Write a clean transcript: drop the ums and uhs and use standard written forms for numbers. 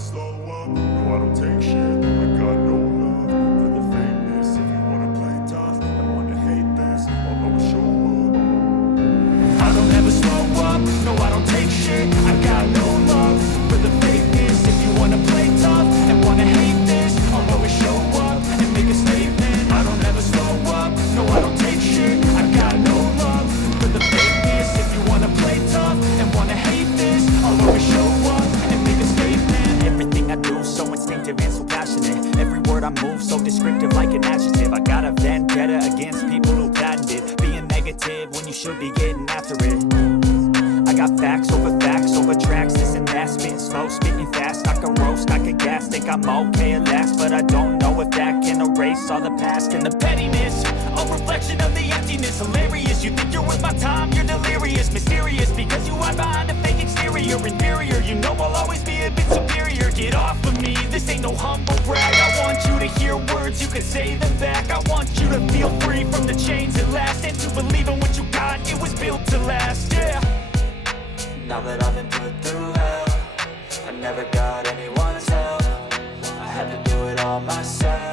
slow up, no I don't take shit. I got no love for the fakeness. If you wanna play tough and wanna hate this, I'll always show up. I don't ever slow up, no I don't take shit. I got no love for the fakeness. If you wanna play tough and wanna hate this, I'll always show up and make a statement. I don't ever slow up, no I don't take shit. I got no love for the fakeness. If you wanna play tough and wanna hate this, I'll always show up and make a statement. Everything I do so instinctive and so passionate. Every word I move so descriptive like an adjective. I got a vendetta against people who patented being negative when you should be getting after it. I got facts over tracks, this and that. Spitting slow, speaking fast, I can roast, I can gas. Think I'm okay at last, but I don't know if that can erase all the past and the pettiness. A reflection of the emptiness, hilarious. You think you're worth my time, you're delirious. Mysterious, because you hide behind a fake exterior. Inferior, you know I'll always be a bit superior. Get off of me, this ain't no humble brag. I want you to hear words, you can say them back. I want you to feel free from the chains at last, and to believe in what you got, it was built to last, yeah. Now that I've been put through hell, I never got anyone's help. I had to do it all myself.